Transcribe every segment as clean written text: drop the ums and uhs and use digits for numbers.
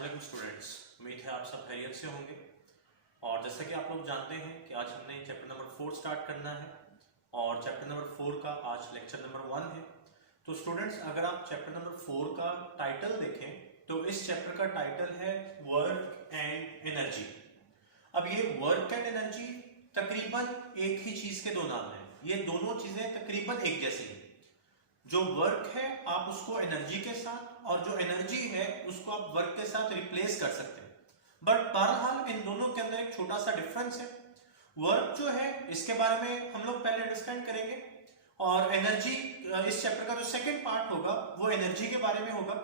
अस्सलाम वालेकुम स्टूडेंट्स, उम्मीद है आप सब खैरियत से होंगे। और जैसा कि आप लोग जानते हैं कि आज हमने चैप्टर नंबर 4 स्टार्ट करना है और चैप्टर नंबर 4 का आज लेक्चर नंबर 1 है। तो स्टूडेंट्स, अगर आप चैप्टर नंबर 4 का टाइटल देखें तो इस चैप्टर का टाइटल है वर्क एंड एनर्जी। अब ये वर्क एंड एनर्जी तकरीबन एक ही चीज के दो नाम हैं। ये दोनों चीजें तकरीबन एक जैसी हैं। जो वर्क है आप उसको एनर्जी के साथ और जो एनर्जी है उसको आप वर्क के साथ रिप्लेस कर सकते हैं, बट बहरहाल इन दोनों के अंदर एक छोटा सा डिफरेंस है। वर्क जो है इसके बारे में हम लोग पहले अंडरस्टैंड करेंगे और एनर्जी इस चैप्टर का जो सेकंड पार्ट होगा वो एनर्जी के बारे में होगा।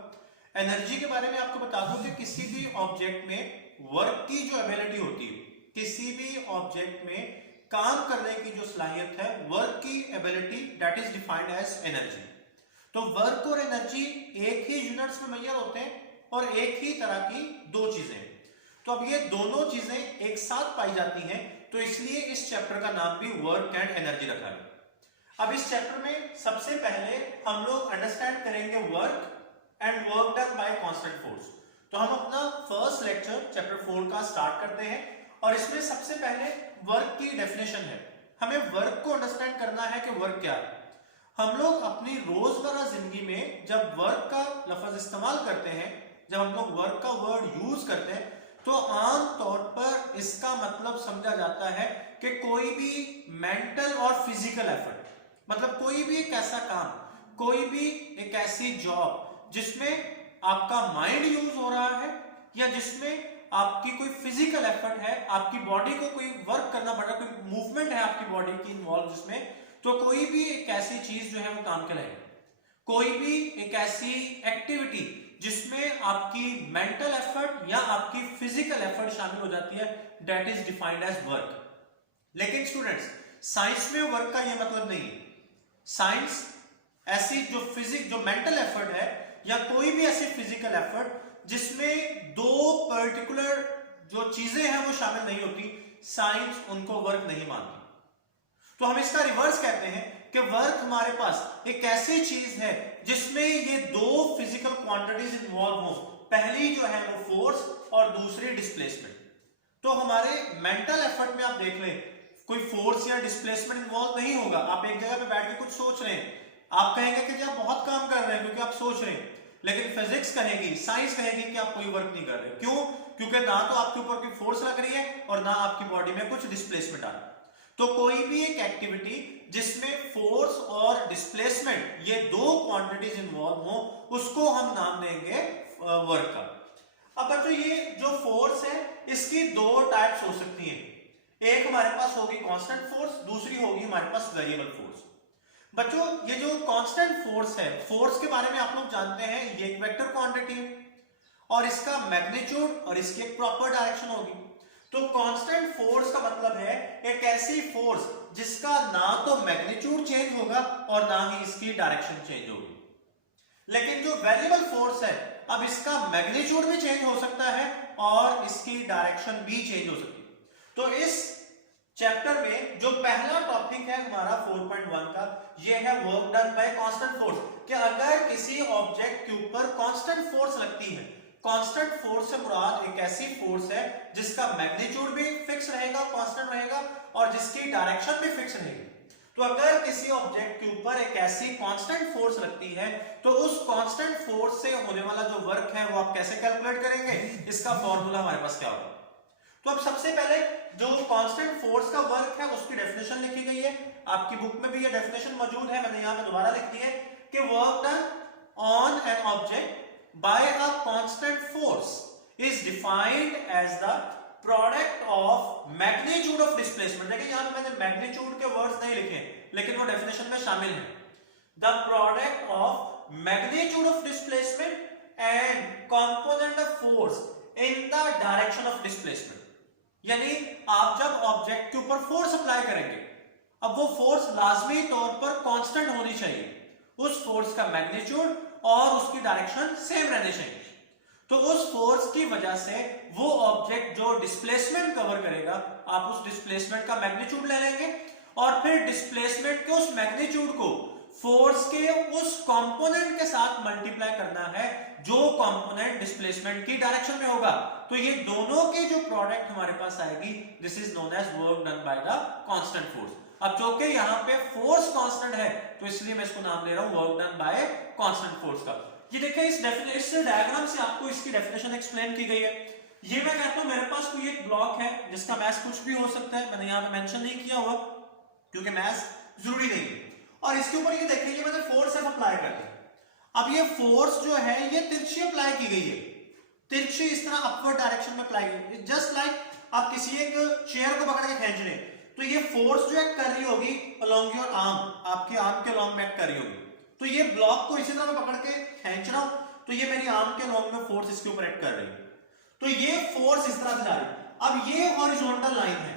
एनर्जी के बारे में आपको बता दूं कि किसी भी ऑब्जेक्ट में वर्क की जो एबिलिटी होती है, किसी भी ऑब्जेक्ट में काम करने की जो सलाहियत है, वर्क की ability, that is defined as energy. तो वर्क और एनर्जी एक ही यूनिट्स में मेजर होते हैं और एक ही तरह की दो चीजें। तो अब ये दोनों चीजें एक साथ पाई जाती हैं, तो इसलिए इस चैप्टर का नाम भी वर्क एंड एनर्जी रखा है। अब इस चैप्टर में सबसे पहले हम लोग अंडरस्टैंड करेंगे work and work done bye constant force. तो हम अपना फर्स्ट लेक्चर चैप्टर 4 का स्टार्ट करते हैं और इसमें सबसे पहले वर्क की डेफिनेशन है। हमें वर्क को अंडरस्टैंड करना है कि वर्क क्या है। हम लोग अपनी रोजमर्रा जिंदगी में जब वर्क का लफ्ज इस्तेमाल करते हैं, जब हम लोग वर्क का वर्ड यूज करते हैं, तो आम तौर पर इसका मतलब समझा जाता है कि कोई भी मेंटल और फिजिकल एफर्ट, मतलब कोई भी एक ऐसा काम, कोई भी एक ऐसी जॉब जिसमें आपका माइंड यूज हो रहा है या जिसमें आपकी कोई फिजिकल एफर्ट है, आपकी बॉडी को कोई वर्क करना पड़ रहा है, कोई मूवमेंट है आपकी बॉडी की इन्वॉल्व जिसमें, तो कोई भी एक ऐसी चीज जो है वो काम कहलाएगी। कोई भी एक ऐसी एक्टिविटी जिसमें आपकी मेंटल एफर्ट या आपकी फिजिकल एफर्ट शामिल हो जाती है, that is defined as work. लेकिन स्टूडेंट्स, साइंस में वर्क का यह मतलब नहीं है। साइंस ऐसी जो मेंटल एफर्ट है या कोई भी ऐसी फिजिकल एफर्ट जिसमें दो पर्टिकुलर जो चीजें हैं वो शामिल नहीं होती, साइंस उनको वर्क नहीं मानती। तो हम इसका रिवर्स कहते हैं कि वर्क हमारे पास एक ऐसी चीज है जिसमें ये दो फिजिकल क्वांटिटीज इन्वॉल्व हो। पहली जो है वो फोर्स और दूसरी डिस्प्लेसमेंट। तो हमारे मेंटल एफर्ट में आप देख लें, कोई फोर्स या डिस्प्लेसमेंट इन्वॉल्व नहीं होगा। आप एक जगह पे बैठ के कुछ सोच रहे हैं, आप कहेंगे कि जी आप बहुत काम कर रहे हैं क्योंकि आप सोच रहे हैं, लेकिन फिजिक्स कहेगी, साइंस कहेगी कि आप कोई वर्क नहीं कर रहे। क्यों? क्योंकि ना तो आपके ऊपर कोई फोर्स लग रही है और ना आपकी बॉडी में कुछ डिस्प्लेसमेंट आ रहा है। तो कोई भी एक एक्टिविटी जिसमें फोर्स और डिस्प्लेसमेंट ये दो क्वांटिटीज इन्वॉल्व हो, उसको हम नाम देंगे वर्क का। अब बच्चों, ये जो फोर्स है इसकी दो टाइप्स हो सकती हैं। एक हमारे पास होगी कांस्टेंट फोर्स, दूसरी होगी हमारे पास वेरिएबल फोर्स। बच्चों, ये जो कांस्टेंट फोर्स है, फोर्स के बारे में आप लोग जानते हैं, ये एक वेक्टर क्वांटिटी है और इसका मैग्नीट्यूड और इसकी एक प्रॉपर डायरेक्शन होगी। तो कांस्टेंट फोर्स का मतलब है एक ऐसी फोर्स जिसका ना तो मैग्नीट्यूड चेंज होगा और ना ही इसकी डायरेक्शन चेंज होगी। लेकिन जो वेरिएबल फोर्स है, अब इसका मैग्नीट्यूड भी चेंज हो सकता है और इसकी डायरेक्शन भी चेंज हो सकती है। तो इस चैप्टर में जो पहला टॉपिक है हमारा 4.1 का, यह है work done bye constant force. कि अगर किसी ऑब्जेक्ट के ऊपर कांस्टेंट फोर्स लगती है, कांस्टेंट फोर्स से मुराद एक ऐसी फोर्स है जिसका मैग्नीट्यूड भी फिक्स रहेगा, कांस्टेंट रहेगा, और जिसकी डायरेक्शन भी फिक्स रहेगी। तो अगर किसी ऑब्जेक्ट के ऊपर एक ऐसी कांस्टेंट फोर्स लगती है, तो उस कांस्टेंट फोर्स से होने वाला जो वर्क है वो आप कैसे कैलकुलेट करेंगे, इसका फॉर्मूला हमारे पास क्या होगा। तो अब सबसे पहले जो कांस्टेंट फोर्स का वर्क है उसकी डेफिनेशन लिखी गई है, आपकी बुक में भी ये डेफिनेशन मौजूद है, मैंने यहां पे दोबारा लिख दी है कि work done on an object by a constant force is defined as the product of magnitude of displacement। देखिए यहां पे मैंने magnitude के वर्ड्स नहीं लिखे, लेकिन वो डेफिनेशन में शामिल है। The product of magnitude of displacement and component of force in the direction of displacement। यानी आप जब ऑब्जेक्ट के ऊपर फोर्स अप्लाई करेंगे, अब वो फोर्स लाजमी तौर पर कांस्टेंट होनी चाहिए, उस फोर्स का मैग्नीट्यूड और उसकी डायरेक्शन सेम रहने चाहिए। तो उस फोर्स की वजह से वो ऑब्जेक्ट जो डिस्प्लेसमेंट कवर करेगा, आप उस डिस्प्लेसमेंट का मैग्नीट्यूड ले लेंगे और फिर डिस्प्लेसमेंट के उस मैग्नीट्यूड को फोर्स के उस कंपोनेंट के साथ मल्टीप्लाई करना है जो कंपोनेंट डिस्प्लेसमेंट की डायरेक्शन में होगा। तो ये दोनों के जो प्रोडक्ट हमारे पास आएगी, this is known as work done by the constant force. अब जो कि यहाँ पे फोर्स कांस्टेंट है तो इसलिए मैं इसको नाम ले रहा हूं work done bye constant force का। ये देखिए इस डायग्राम से आपको इसकी डेफिनेशन एक्सप्लेन की गई है। ये मैं कहता हूं मेरे पास कोई एक ब्लॉक है जिसका मास कुछ भी हो सकता है, मैंने यहाँ पे मेंशन नहीं किया हुआ क्योंकि मास जरूरी नहीं है। और इसके ऊपर ये देखिए मैंने फोर्स अप्लाई कर दिया। अब ये फोर्स जो है ये तिरछी अप्लाई की गई है, तिरछी इस तरह अपवर्ड डायरेक्शन में अप्लाई की गई। जस्ट लाइक आप किसी एक चेयर को पकड़ के खींच रहे हैं तो ये फोर्स जो एक्ट कर रही होगी अलोंग योर आर्म, आपके आर्म के अलोंग में एक्ट कर रही होगी। तो ये ब्लॉक को इसी तरह मैं पकड़ के खींच रहा हूं तो ये मेरी आर्म के अलोंग में फोर्स इसके ऊपर एक्ट कर रही है। तो ये फोर्स इस तरह से जा रही है। अब ये हॉरिजॉन्टल लाइन है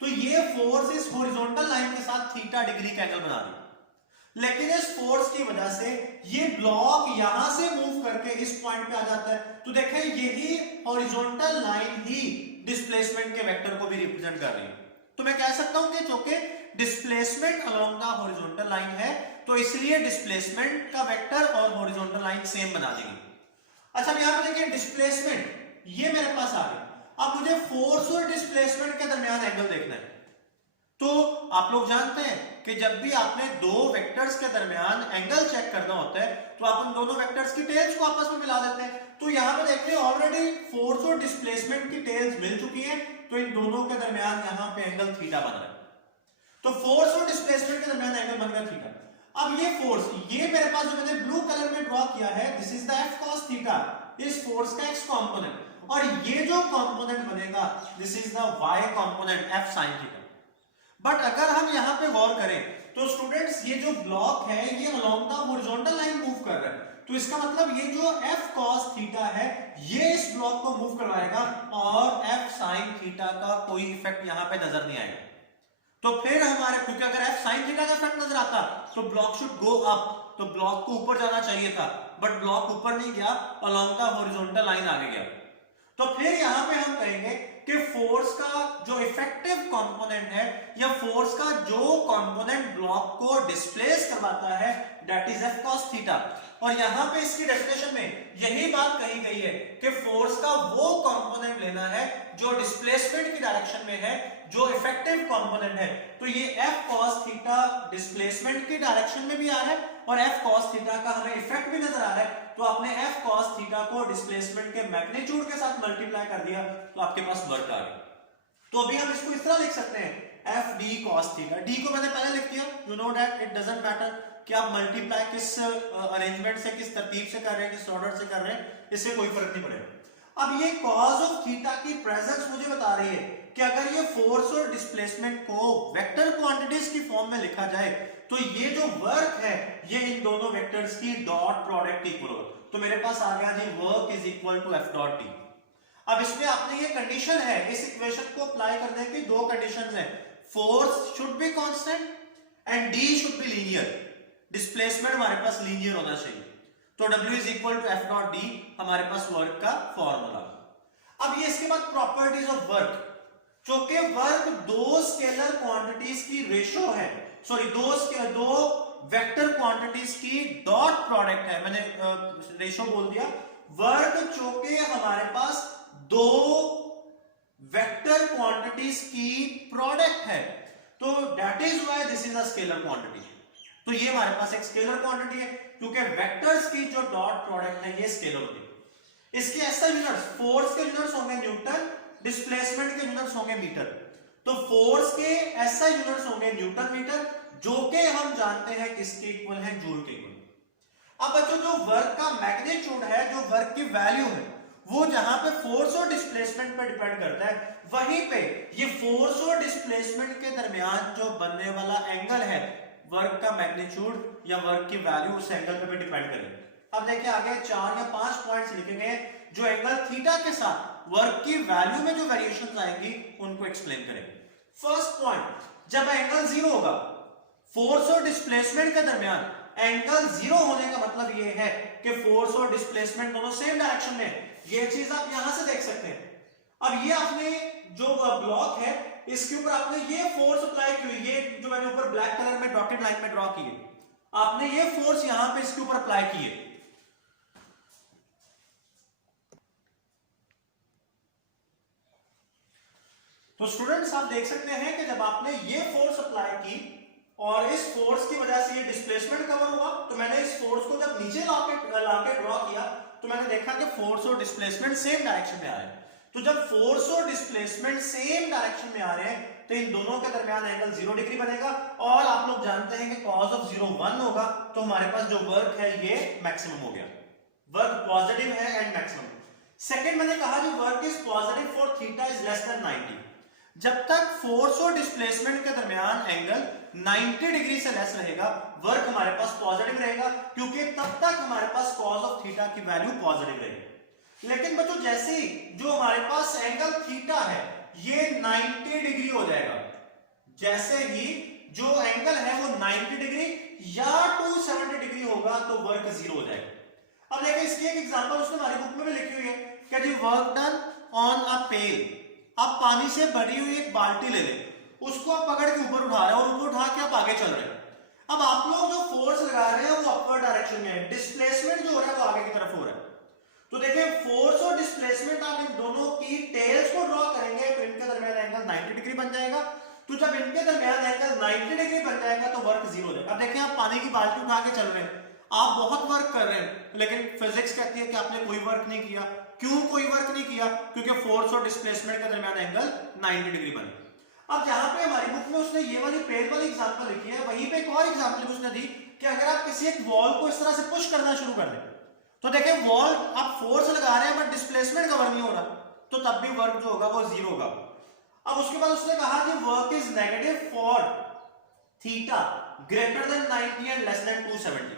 तो ये फोर्स इस हॉरिजॉन्टल लाइन के साथ थीटा डिग्री का एंगल बना रही है। लेकिन इस फोर्स की वजह से ये ब्लॉक यहां से मूव करके इस पॉइंट पे आ जाता है। तो देखिए यही हॉरिजॉन्टल लाइन ही डिस्प्लेसमेंट के वेक्टर को भी रिप्रेजेंट कर रही है। तो मैं कह सकता हूं कि चूंकि displacement along the horizontal line है तो इसलिए डिस्प्लेसमेंट का वेक्टर और हॉरिजॉन्टल लाइन सेम बना देगी। अच्छा अब यहां पे देखिए डिस्प्लेसमेंट ये मेरे पास आ गई। अब मुझे फोर्स और डिस्प्लेसमेंट के दरमियान एंगल देखना है। तो आप लोग जानते हैं कि जब भी आपने दो वेक्टर्स के दरमियान एंगल चेक करना होता है तो आप उन दोनों वेक्टर्स की टेल्स को आपस में मिला देते हैं। तो यहां पे देखते हैं ऑलरेडी फोर्स और डिस्प्लेसमेंट की टेल्स मिल चुकी है तो इन दोनों के दरमियान यहां पे एंगल थीटा बन रहा है। तो फोर्स और डिस्प्लेसमेंट के दरमियान एंगल बन गया थीटा। अब ये फोर्स ये मेरे पास जो मैंने ब्लू कलर में ड्रॉ किया है this is the F cos theta, इस फोर्स का एक्स कंपोनेंट, और ये जो कंपोनेंट बनेगा this is the Y component F sine theta. But अगर हम यहां पे गौर करें तो स्टूडेंट्स ये जो ब्लॉक है ये along the horizontal line move कर रहा है। तो इसका मतलब ये जो एफ कॉस थीटा है ये इस ब्लॉक को मूव करवाएगा और एफ साइन थीटा का कोई इफेक्ट यहां पे नजर नहीं आएगा। तो फिर हमारे क्योंकि अगर एफ साइन थीटा का इफेक्ट नजर आता तो ब्लॉक शुड गो अप, तो ब्लॉक को ऊपर जाना चाहिए था बट ब्लॉक ऊपर नहीं गया, अलोंग द हॉरिजॉन्टल लाइन आगे गया। तो फिर यहां पे हम कहेंगे कि फोर्स का जो इफेक्टिव कंपोनेंट है या फोर्स का जो कंपोनेंट ब्लॉक को डिस्प्लेस करवाता है that is F cos theta. और यहां पे इसकी डेफिनेशन में यही बात कही गई है कि फोर्स का वो कंपोनेंट लेना है जो डिस्प्लेसमेंट की डायरेक्शन में है, जो इफेक्टिव कंपोनेंट है। तो ये एफ कॉस थीटा डिस्प्लेसमेंट की डायरेक्शन में भी आ रहा है और एफ कॉस थीटा का हमें इफेक्ट भी नजर आ रहा है। तो आपने एफ कॉस थीटा को डिस्प्लेसमेंट के मैग्नीट्यूड के साथ मल्टीप्लाई कर दिया तो आपके पास वर्क आ गया। तो अभी हम इसको इस तरह लिख सकते हैं F D cos theta. D को मैंने पहले लिख दिया, you know that it doesn't matter कि आप मल्टीप्लाई किस अरेंजमेंट से, किस तरतीब से कर रहे हैं, किस ऑर्डर से कर रहे हैं, इससे कोई फर्क नहीं पड़ेगा। अब ये कॉज ऑफ थीटा की प्रेजेंस मुझे बता रही है कि अगर ये फोर्स और डिस्प्लेसमेंट को वेक्टर क्वांटिटीज की फॉर्म में लिखा जाए तो ये जो वर्क है ये इन दोनों वेक्टर्स की डॉट प्रोडक्ट इक्वल होगा। तो मेरे पास आ गया जी work is equal to F dot D. अब इसमें आपने ये कंडीशन है, इस इक्वेशन को अप्लाई करने की दो कंडीशंस हैं, force should be constant and D should be linear. Displacement हमारे पास लीनियर होना चाहिए। तो W is equal to F dot D हमारे पास वर्क का फॉर्मूला। अब ये इसके बाद प्रॉपर्टीज ऑफ वर्क, चूंकि वर्क दो स्केलर क्वांटिटीज की रेशो है, सॉरी दो वेक्टर क्वांटिटीज की डॉट प्रोडक्ट है, मैंने रेशो बोल दिया। वर्क चूंकि हमारे पास दो वेक्टर क्वांटिटीज की प्रोडक्ट है तो that is why this is a scalar quantity. तो ये हमारे पास एक स्केलर क्वांटिटी है क्योंकि वेक्टर्स की जो डॉट प्रोडक्ट है ये स्केलर होती है। इसके ऐसा यूनिट्स, फोर्स के यूनिट्स होंगे न्यूटन, डिस्प्लेसमेंट के यूनिट्स होंगे मीटर। तो फोर्स के ऐसा यूनिट्स होंगे न्यूटन मीटर जो कि हम जानते हैं किसके इक्वल है, जूल के इक्वल। अब बच्चों जो वर्क का मैग्नीट्यूड है, जो वर्क की वैल्यू है, वो जहां पे फोर्स और डिस्प्लेसमेंट पे डिपेंड करता है वहीं पे ये फोर्स और डिस्प्लेसमेंट के दरमियान जो बनने वाला एंगल है वर्क का मैग्नीट्यूड या वर्क की वैल्यू उस एंगल पे भी डिपेंड करेगी। अब देखिए आगे 4 या 5 पॉइंट्स लिखे गए जो एंगल थीटा के साथ वर्क की वैल्यू में जो वेरिएशंस आएंगी उनको एक्सप्लेन करेंगे। फर्स्ट पॉइंट, जब एंगल 0 होगा फोर्स और डिस्प्लेसमेंट के दरमियान एंगल 0 होने का मतलब ये है कि फोर्स और डिस्प्लेसमेंट दोनों सेम डायरेक्शन में। ये चीज आप यहां से देख सकते हैं। अब ये आपने जो ब्लॉक है इसके ऊपर आपने ये फोर्स अप्लाई की, ये जो मैंने ऊपर ब्लैक कलर में डॉटेड लाइन में ड्रॉ की है, आपने ये फोर्स यहां पे इसके ऊपर अप्लाई किए, तो स्टूडेंट्स आप देख सकते हैं कि जब आपने ये फोर्स अप्लाई की और इस फोर्स की वजह से ये डिस्प्लेसमेंट कवर हुआ, तो मैंने इस फोर्स को जब नीचे लाके ड्रॉ किया तो मैंने देखा कि फोर्स और डिस्प्लेसमेंट सेम डायरेक्शन में आ रहे हैं। तो जब फोर्स और डिस्प्लेसमेंट सेम डायरेक्शन में आ रहे हैं तो इन दोनों के दरमियान एंगल 0 डिग्री बनेगा, और आप लोग जानते हैं कि cos ऑफ 0 1 होगा, तो हमारे पास जो वर्क है ये मैक्सिमम हो गया, वर्क पॉजिटिव है एंड मैक्सिमम। सेकंड मैंने कहा जो work is positive for theta is less then 90, जब तक फोर्स और डिस्प्लेसमेंट के दरमियान एंगल 90 डिग्री से लेस रहेगा वर्क हमारे पास पॉजिटिव रहेगा, क्योंकि तब तक हमारे पास cos ऑफ थीटा की वैल्यू पॉजिटिव रहेगी। लेकिन बच्चों जैसे ही जो हमारे पास एंगल थीटा है ये 90 डिग्री हो जाएगा, जैसे ही जो एंगल है वो 90 डिग्री या 270 डिग्री होगा तो वर्क 0 हो जाएगा। अब देखिए इसकी एक एग्जांपल उसने हमारी बुक में भी लिखी हुई है कि जी वर्क डन ऑन अ पेल, आप पानी से भरी हुई एक बाल्टी ले लें, उसको आप पकड़ के ऊपर उठा रहे हैं और ऊपर उठा के आप आगे चल रहे हैं। अब आप लोग जो फोर्स लगा रहे हैं वो अपवर्ड डायरेक्शन में है, डिस्प्लेसमेंट जो हो रहा है वो आगे की तरफ हो रहा है। तो देखिए फोर्स और डिस्प्लेसमेंट आप इन दोनों की टेल्स को ड्रॉ करेंगे तो इनके दरमियान एंगल 90 डिग्री बन जाएगा। तो जब इनके दरमियान एंगल 90 डिग्री बन जाएगा तो वर्क 0 हो जाएगा। अब देखिए आप पानी की बाल्टी उठा के चल रहे हैं, आप बहुत वर्क कर रहे हैं, लेकिन फिजिक्स कहती है कि आपने कोई वर्क नहीं किया। क्यों कोई वर्क नहीं किया? क्योंकि फोर्स और डिस्प्लेसमेंट के दरमियान एंगल 90 डिग्री बने। अब जहां पे हमारी बुक में उसने ये वाली पेड़ वाली एग्जांपल लिखी है, वहीं पे एक और एग्जांपल उसने दी कि अगर आप किसी एक वॉल को इस तरह से पुश करना शुरू कर दें तो देखिए वॉल आप फोर्स लगा रहे हैं बट डिस्प्लेसमेंट कवर नहीं हो रहा, तो तब भी वर्क जो होगा वो 0 होगा। अब उसके बाद उसने कहा कि work is negative for theta greater than 90 and less than 270।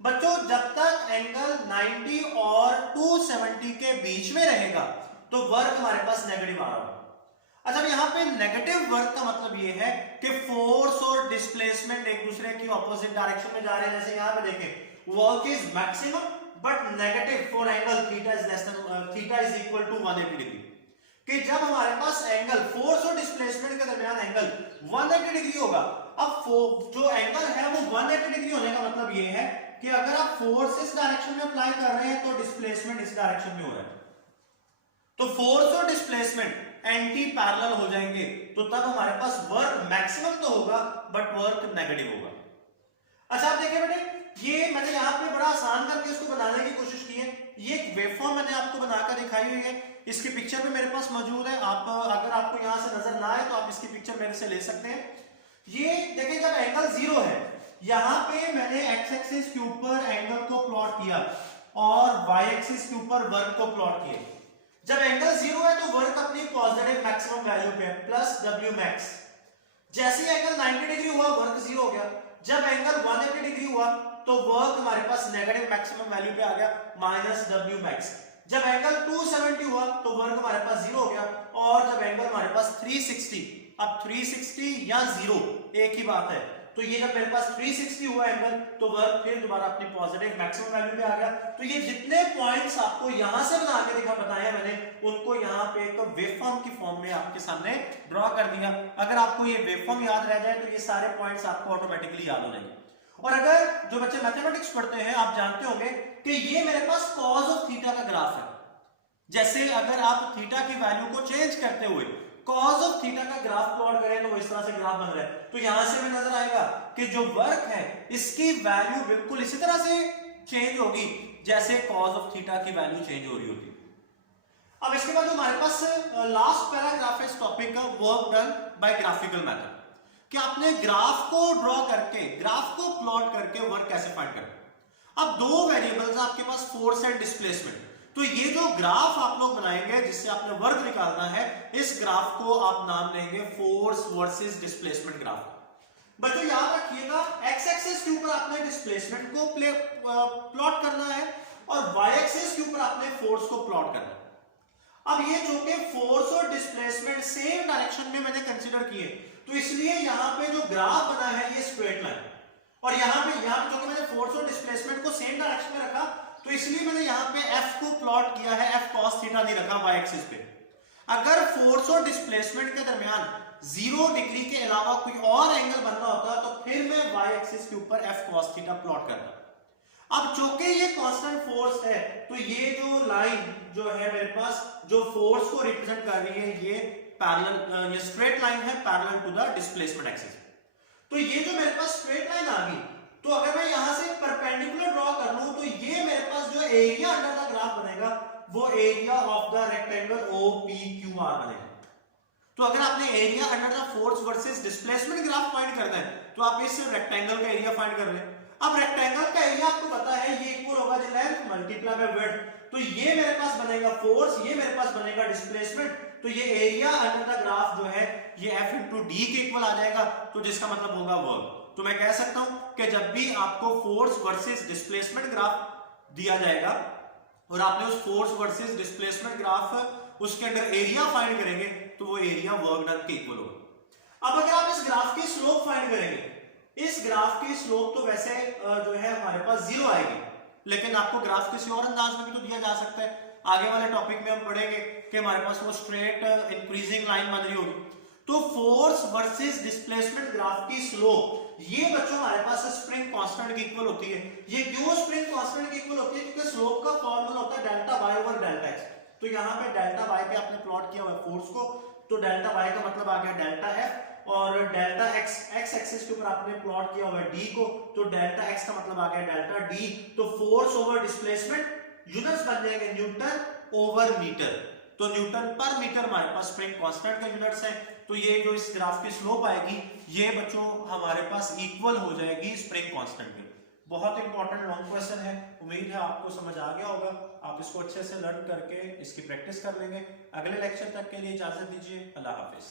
बच्चों जब तक एंगल 90 और 270 के बीच में रहेगा तो वर्क हमारे पास नेगेटिव आ रहा होगा। अच्छा यहां पे नेगेटिव वर्क का मतलब ये है कि फोर्स और डिस्प्लेसमेंट एक दूसरे की ऑपोजिट डायरेक्शन में जा रहे हैं। जैसे यहां पे देखें work is maximum but negative for angle theta is less than theta is equal to 180 degree, कि जब हमारे पास एंगल फोर्स और डिस्प्लेसमेंट के दरमियान एंगल 180 डिग्री होगा। अब जो एंगल है वो 180 डिग्री होने का मतलब ये है कि अगर आप फोर्स इस डायरेक्शन में अप्लाई कर रहे हैं तो डिस्प्लेसमेंट इस डायरेक्शन में हो रहा है, तो फोर्स और डिस्प्लेसमेंट एंटी पैरेलल हो जाएंगे, तो तब हमारे पास वर्क मैक्सिमम तो होगा बट वर्क नेगेटिव होगा। अच्छा आप देखिए बेटे ये मैंने यहाँ पे बड़ा आसान करके इसको बनाने की कोशिश की है। ये एक वेवफॉर्म मैंने आपको बनाकर दिखाई हुई है, इसकी पिक्चर भी मेरे पास मौजूद है। आप अगर आपको यहाँ से नजर ना आए तो आप इसकी पिक्चर मेरे से ले सकते हैं। ये देखिए जब एंगल 0 है यहाँ पे मैंने एक्स एक्सिस के ऊपर एंगल को प्लॉट किया और वाई एक्सिस के ऊपर वर्क को प्लॉट किया। जब एंगल 0 है तो वर्क अपनी पॉजिटिव मैक्सिमम वैल्यू पे है प्लस डब्ल्यू मैक्स। जैसे एंगल 90 डिग्री हुआ वर्क 0 हो गया। जब एंगल 180 डिग्री हुआ तो वर्क हमारे पास नेगेटिव मैक्सिमम वैल्यू पे आ गया माइनस डब्ल्यू मैक्स। जब एंगल 270 हुआ तो वर्क हमारे पास 0 हो गया, और जब एंगल हमारे पास 360, अब 360 या 0 एक ही बात है, तो ये जब मेरे पास 360 हुआ एंगल तो वर्क फिर दोबारा अपनी पॉजिटिव मैक्सिमम वैल्यू पे आ गया। तो ये जितने पॉइंट्स आपको यहां से बना के बताए मैंने उनको यहाँ पे एक वेवफॉर्म की फॉर्म में आपके सामने ड्रॉ कर दिया। अगर आपको ये वेवफॉर्म याद रह जाए तो ये सारे पॉइंट्स आपको ऑटोमेटिकली याद हो जाएंगे। और अगर जो बच्चे मैथमेटिक्स पढ़ते हैं आप जानते होंगे कि ये मेरे पास cos ऑफ थीटा का ग्राफ है। जैसे अगर आप थीटा की वैल्यू को चेंज करते हुए cos ऑफ थीटा का ग्राफ प्लॉट करें तो इस तरह से ग्राफ बन रहा है, तो यहां से भी नजर आएगा कि जो वर्क है इसकी वैल्यू बिल्कुल इसी तरह से चेंज होगी जैसे cos ऑफ थीटा की वैल्यू चेंज हो रही होगी। अब इसके बाद हमारे पास लास्ट पैराग्राफ है इस टॉपिक का, work done bye graphical method, कि आपने ग्राफ को ड्रॉ करके ग्राफ को प्लॉट करके वर्क कैसे फाइंड करें। अब दो वेरिएबल्स आपके पास फोर्स एंड डिस्प्लेसमेंट, तो ये जो ग्राफ आप लोग बनाएंगे जिससे आपने वर्क निकालना है इस ग्राफ को आप नाम देंगे फोर्स वर्सेस डिस्प्लेसमेंट ग्राफ। बच्चों याद रखिएगा एक्स एक्सिस के ऊपर आपने डिस्प्लेसमेंट को प्लॉट करना है और वाई एक्सिस के ऊपर आपने फोर्स को प्लॉट करना है। अब ये जो कि फोर्स और डिस्प्लेसमेंट सेम डायरेक्शन में मैंने कंसीडर किए, तो इसलिए यहाँ पे जो ग्राफ बना है ये स्ट्रेट लाइन, और यहाँ पे क्योंकि मैंने फोर्स और डिस्प्लेसमेंट को सेम डायरेक्शन में रखा तो इसलिए मैंने यहाँ पे F को प्लॉट किया है, F cos थीटा नहीं रखा y एक्सिस पे। अगर फोर्स और डिस्प्लेसमेंट के दरमियान 0 डिग्री के अलावा कोई और एंगल बनना होता तो फिर मैं y एक्सिस के ऊपर f cos थीटा प्लॉट करता। अब चूंकि ये कांस्टेंट फोर्स है तो ये जो लाइन जो है मेरे पास जो फोर्स को रिप्रेजेंट कर रही है ये पैरेलल, ये स्ट्रेट लाइन है parallel to the displacement axis. तो ये जो मेरे पास स्ट्रेट लाइन आ गई, तो अगर मैं यहां से परपेंडिकुलर ड्रॉ कर लूं तो ये मेरे पास जो एरिया अंडर द ग्राफ बनेगा वो area of the rectangle OPQR बनेगा। तो अगर आपने area under the force versus displacement graph find करना है तो आप इस रेक्टेंगल का एरिया फाइंड कर लें। अब रेक्टेंगल का एरिया आपको पता है ये इक्वल होगा जो लेंथ मल्टीप्लाई बाय विड्थ, तो ये मेरे पास बनेगा फोर्स, ये मेरे पास बनेगा डिस्प्लेसमेंट, तो ये एरिया अंडर द ग्राफ जो है ये F * d के इक्वल आ जाएगा, तो जिसका मतलब होगा वर्क। तो मैं कह सकता हूं कि जब भी आपको फोर्स वर्सेस डिस्प्लेसमेंट ग्राफ दिया जाएगा और आपने उस फोर्स वर्सेस डिस्प्लेसमेंट ग्राफ उसके अंदर एरिया फाइंड करेंगे तो वो एरिया वर्क डन के इक्वल होगा। अब अगर आप इस ग्राफ की स्लोप फाइंड करेंगे, इस ग्राफ की स्लोप तो वैसे जो है हमारे पास 0 आएगी, लेकिन आपको ग्राफ किसी और अंदाज में भी तो दिया जा सकता है। आगे वाले टॉपिक में हम पढ़ेंगे कि हमारे पास वो स्ट्रेट इंक्रीजिंग लाइन बन रही होगी। तो फोर्स वर्सेस डिस्प्लेसमेंट ग्राफ की स्लोप ये बच्चों हमारे पास स्प्रिंग कांस्टेंट की इक्वल होती है। ये क्यों स्प्रिंग कांस्टेंट की इक्वल होती है? क्योंकि स्लोप का फार्मूला होता है delta y over delta x। तो यहाँ पे डेल्टा y पे आपने प्लॉट किया हुआ है फोर्स को, तो डेल्टा y का मतलब आ गया डेल्टा f, और डेल्टा x x एक्सिस के ऊपर आपने प्लॉट किया हुआ है d को, तो डेल्टा x का मतलब आ गया डेल्टा d। तो फोर्स ओवर डिस्प्लेसमेंट यूनिट्स बन जाएंगे न्यूटन ओवर मीटर, तो न्यूटन पर मीटर हमारे पास स्प्रिंग कांस्टेंट का यूनिट्स है। तो ये जो इस ग्राफ की स्लोप आएगी ये बच्चों हमारे पास इक्वल हो जाएगी स्प्रिंग कांस्टेंट के। बहुत इंपॉर्टेंट लॉन्ग क्वेश्चन है, उम्मीद है आपको समझ आ गया होगा। आप इसको अच्छे से लर्न करके इसकी प्रैक्टिस कर लेंगे। अगले लेक्चर तक के लिए इजाजत दीजिए, अल्लाह हाफिज।